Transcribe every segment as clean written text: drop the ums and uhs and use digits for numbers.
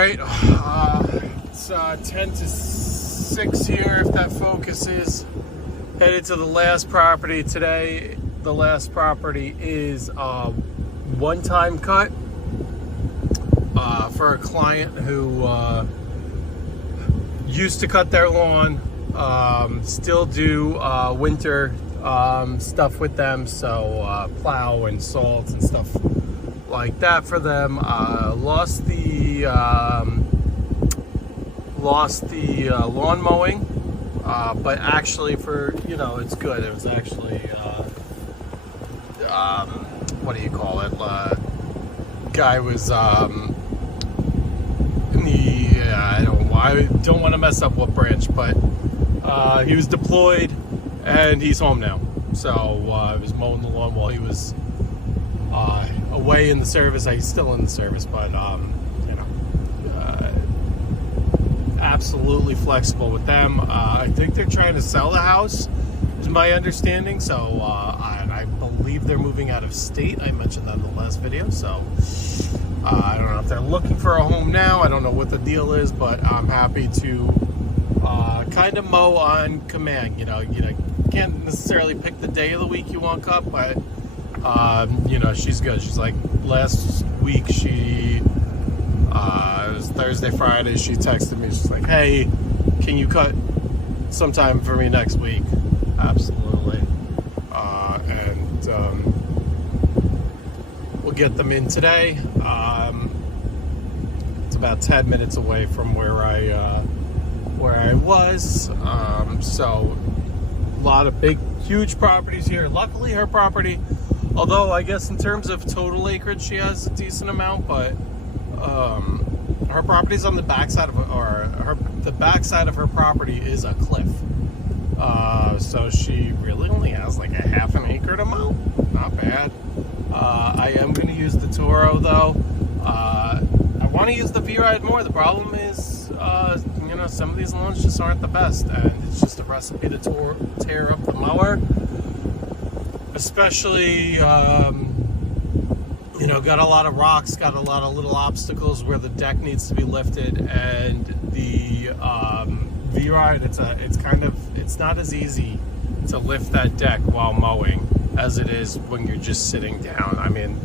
right, it's 10 to 6 here, if that focuses. Headed to the last property today. The last property is one-time cut for a client who used to cut their lawn, still do winter stuff with them, so plow and salt and stuff like that for them. Lost the lawn mowing, but actually, for it's good. It was actually what do you call it? Guy was in the I don't want to mess up what branch, but he was deployed and he's home now. So I was mowing the lawn while he was away in the service. He's still in the service, but absolutely flexible with them. I think they're trying to sell the house, is my understanding. So I believe they're moving out of state. I mentioned that in the last video. So I don't know if they're looking for a home now. I don't know what the deal is, but I'm happy to kind of mow on command. You can't necessarily pick the day of the week you want cut, but she's good. She's like, last week it was Thursday, Friday, she texted me. She's like, hey, can you cut sometime for me next week? Absolutely. And we'll get them in today. It's about 10 minutes away from where I was. So a lot of huge properties here. Luckily, her property, although I guess in terms of total acreage, she has a decent amount, but her property's on the backside of the backside of her property is a cliff. So she really only has like a half an acre to mow. Not bad. I am going to use the Toro though. I want to use the V-Ride more. The problem is, some of these lawns just aren't the best, and it's just a recipe to tear up the mower. Especially, got a lot of rocks, got a lot of little obstacles where the deck needs to be lifted, and the V-Ride, it's not as easy to lift that deck while mowing as it is when you're just sitting down. I mean,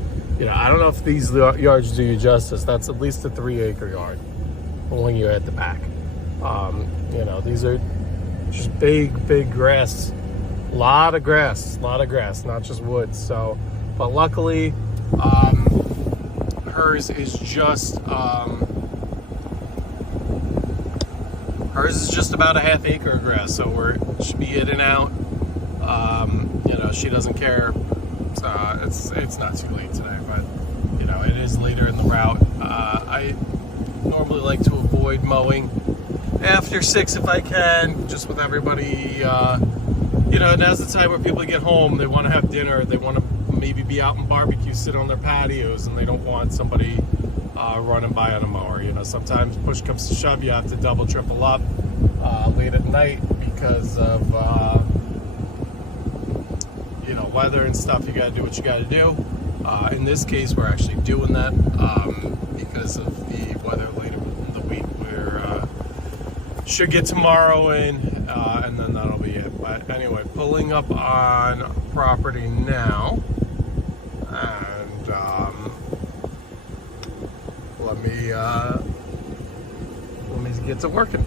I don't know if these yards do you justice. That's at least a 3-acre yard when you're at the back. These are just big grass. A lot of grass, not just woods. So, but luckily, hers is just about a half acre of grass. So we should be in and out. She doesn't care. It's not too late today, but it is later in the route. I normally like to avoid mowing after 6 if I can, just with everybody. Now's the time where people get home, they want to have dinner, they want to maybe be out and barbecue, sit on their patios, and they don't want somebody running by on a mower. Sometimes push comes to shove, you have to double, triple up late at night because of weather and stuff. You got to do what you got to do. In this case, we're actually doing that because of the weather later in the week. Should get tomorrow in, and then that'll be it. But anyway, pulling up on property now, and let me get to working.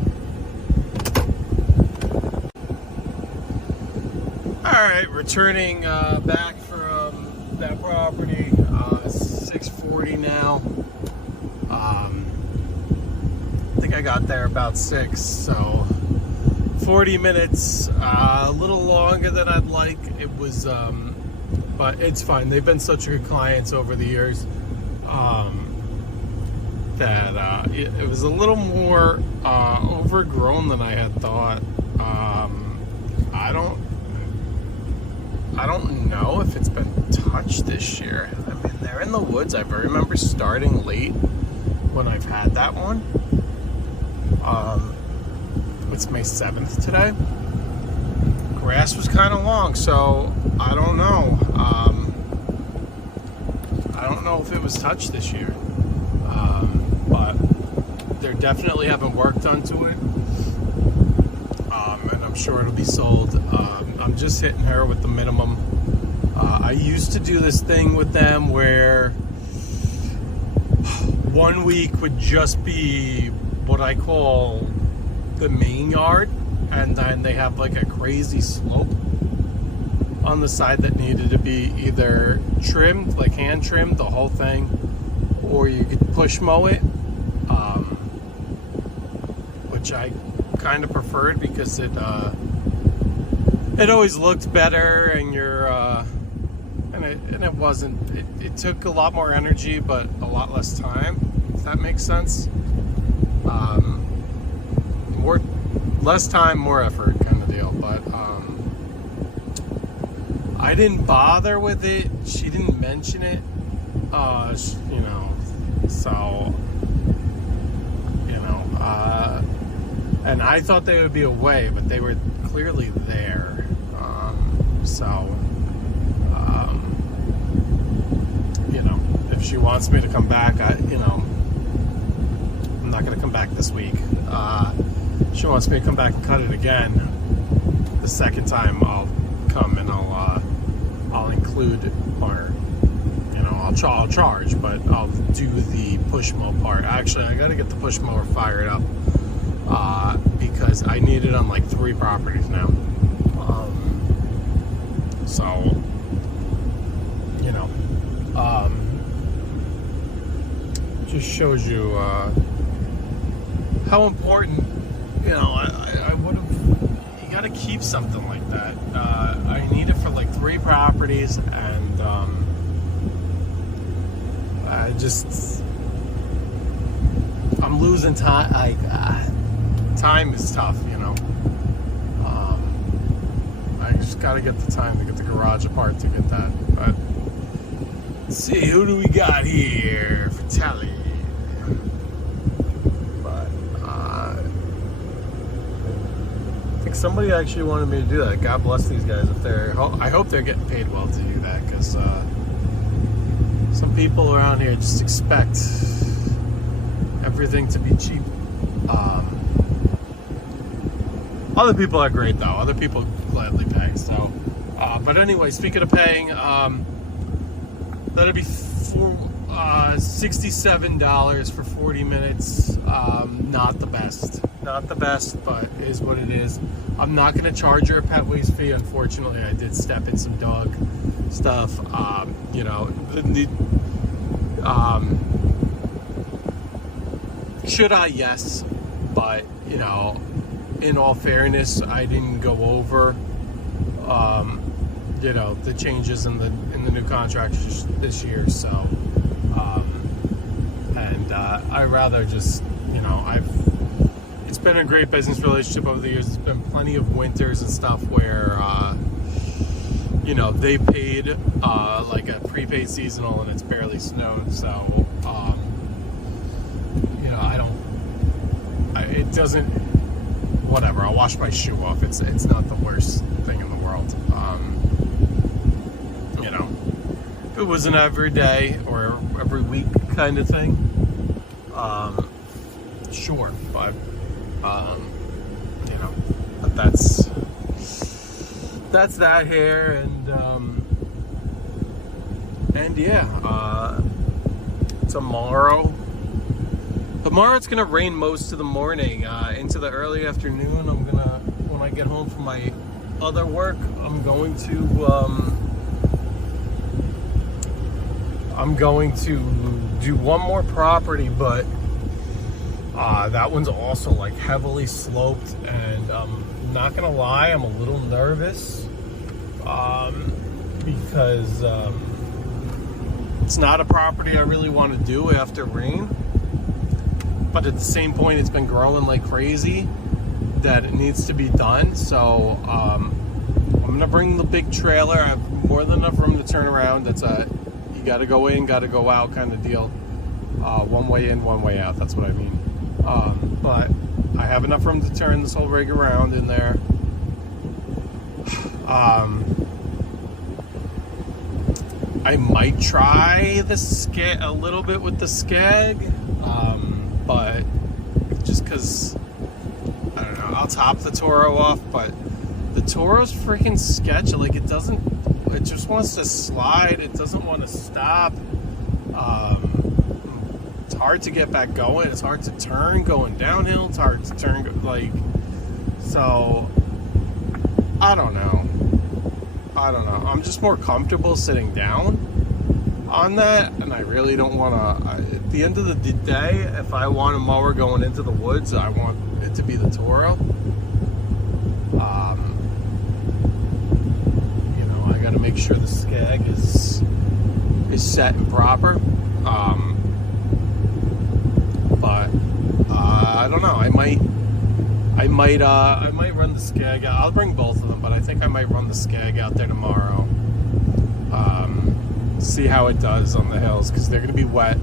All right, returning back from that property. 6:40 now. I think I got there about 6, so 40 minutes, a little longer than I'd like. It was, but it's fine. They've been such good clients over the years that it was a little more overgrown than I had thought. I don't know if it's been touched this year. I mean, they're in the woods. I remember starting late when I've had that one. It's May 7th today. Grass was kind of long, so I don't know. I don't know if it was touched this year. But There definitely haven't worked onto it. And I'm sure it'll be sold. I'm just hitting her with the minimum. I used to do this thing with them where 1 week would just be what I call the main yard, and then they have like a crazy slope on the side that needed to be either trimmed, like hand trimmed, the whole thing, or you could push mow it, which I kind of preferred because it always looked better, and it wasn't. It took a lot more energy, but a lot less time. If that makes sense. Less time, more effort, kind of deal. But I didn't bother with it. She didn't mention it. You know, so you know. And I thought they would be away, but they were clearly there. You know, if she wants me to come back, I'm not going to come back this week. She wants me to come back and cut it again. The second time I'll come and I'll include, or I'll charge, but I'll do the push mow part. Actually, I got to get the push mower fired up because I need it on like 3 properties now. So just shows you how important, I would have. You got to keep something like that. I need it for like 3 properties, and I'm losing time. Time is tough, I just got to get the time to get the garage apart to get that. But let's see, who do we got here for Tally? But I think somebody actually wanted me to do that. God bless these guys if I hope they're getting paid well to do that, because some people around here just expect everything to be cheap. Other people are great though. Other people gladly pay. So, but anyway, speaking of paying, that'd be $67 for 40 minutes. Not the best, but it is what it is. I'm not going to charge her a pet waste fee. Unfortunately, I did step in some dog stuff. Should I? Yes, but in all fairness, I didn't go over the changes in the new contract this year. So I rather just it's been a great business relationship over the years. There's been plenty of winters and stuff where they paid like a prepaid seasonal and it's barely snowed. So it doesn't, whatever, I'll wash my shoe off. It's not the worst thing in the world. If it was an every day or every week kind of thing, sure, but but that's that here, and yeah, tomorrow it's gonna rain most of the morning into the early afternoon. When I get home from my other work, I'm going to do one more property, but that one's also like heavily sloped, and not gonna lie, I'm a little nervous because it's not a property I really want to do after rain. But at the same point, it's been growing like crazy that it needs to be done. So I'm gonna bring the big trailer. I have more than enough room to turn around. That's you gotta go in, gotta go out kind of deal. One way in, one way out. That's what I mean. But I have enough room to turn this whole rig around in there. I might try a little bit with the Skag. But just because, I don't know, I'll top the Toro off, but the Toro's freaking sketchy. Like, it just wants to slide. It doesn't want to stop. It's hard to get back going. It's hard to turn going downhill. It's hard to turn, so, I don't know. I'm just more comfortable sitting down on that, and I really don't want to. At the end of the day, if I want a mower going into the woods, I want it to be the Toro. I got to make sure the skag is set and proper. But I don't know. I might run the skag out. I'll bring both of them, but I think I might run the skag out there tomorrow. See how it does on the hills, because they're going to be wet.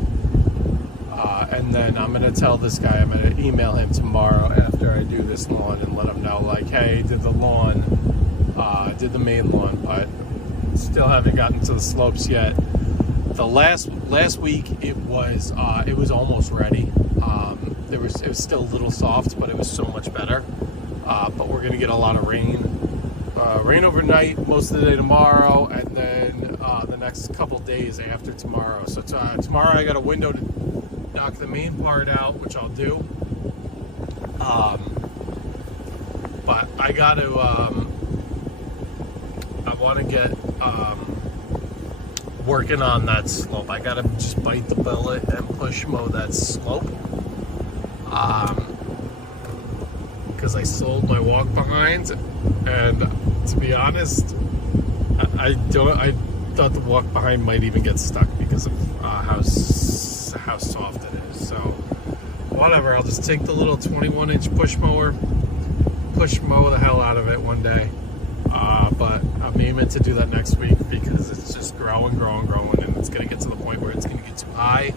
And then I'm going to tell this guy, I'm going to email him tomorrow after I do this lawn and let him know, like, hey, did the main lawn, but still haven't gotten to the slopes yet. The last week it was almost ready. It was still a little soft, but it was so much better. But we're gonna get a lot of rain overnight, most of the day tomorrow, and then the next couple days after tomorrow. So tomorrow I got a window to knock the main part out, which I'll do. But I got to. I want to get working on that slope. I gotta just bite the bullet and push mow that slope. Because I sold my walk behind, and to be honest, I thought the walk behind might even get stuck because of how soft it is. So whatever, I'll just take the little 21-inch push mow the hell out of it one day. But I'm aiming to do that next week because it's just growing, and it's going to get to the point where it's going to get too high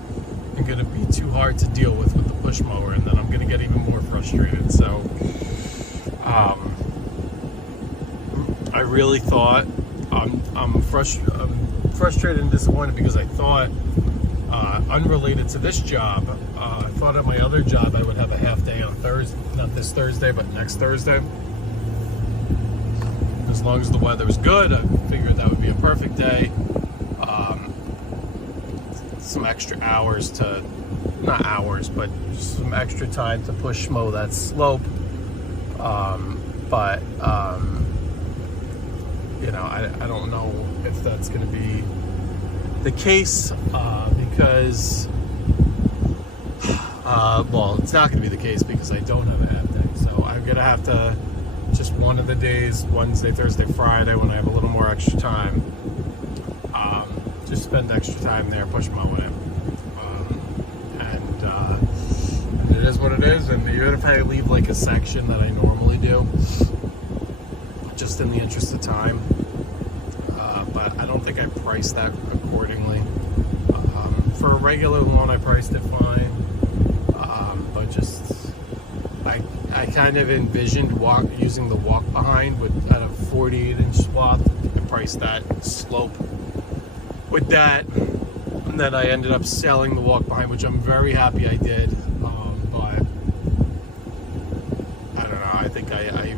and going to be too hard to deal with the push mower, and then I'm going to get even more frustrated. So I really thought I'm frustrated and disappointed because I thought, unrelated to this job, I thought at my other job I would have a half day on Thursday, not this Thursday, but next Thursday. As long as the weather was good, I figured that would be a perfect day. Some extra hours not hours, but just some extra time to push mow that slope. But I don't know if that's going to be the case, because it's not going to be the case because I don't have a half day. So I'm going to have to just one of the days, Wednesday, Thursday, Friday, when I have a little more extra time, just spend extra time there, push mowing it. And it is what it is. And even if I leave like a section that I normally do, just in the interest of time, but I don't think I priced that accordingly. For a regular lawn, I priced it fine, but just I kind of envisioned using the walk behind at a 48-inch swath. I priced that slope with that, and then I ended up selling the walk behind, which I'm very happy I did. But I don't know. I think I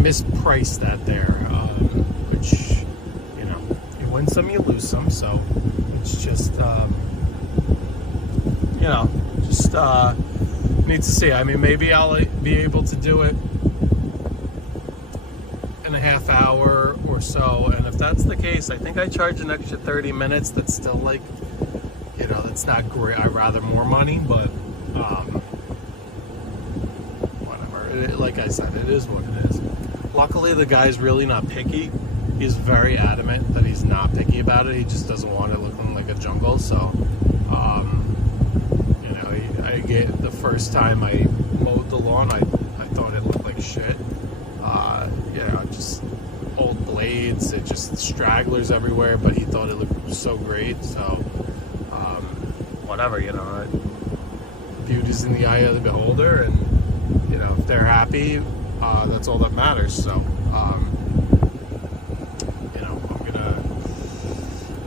mispriced that there, which you win some, you lose some. So it's just need to see. I mean, maybe I'll be able to do it in a half hour or so, and if that's the case, I think I charge an extra 30 minutes. That's still like, that's not great. I'd rather more money, but whatever. Like I said, it is what it is. Luckily, the guy's really not picky. He's very adamant that he's not picky about it. He just doesn't want it looking like a jungle. So, the first time I mowed the lawn, I thought it looked like shit. Just old blades, it just stragglers everywhere, but he thought it looked so great. So, whatever, beauty's in the eye of the beholder, and, if they're happy, that's all that matters. So, I'm gonna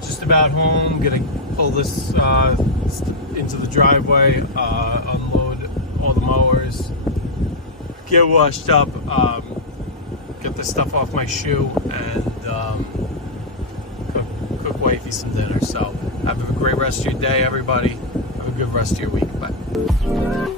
just about home, gonna pull this into the driveway, unload all the mowers, get washed up, get the stuff off my shoe, and cook wifey some dinner. So have a great rest of your day, everybody. Have a good rest of your week. Bye.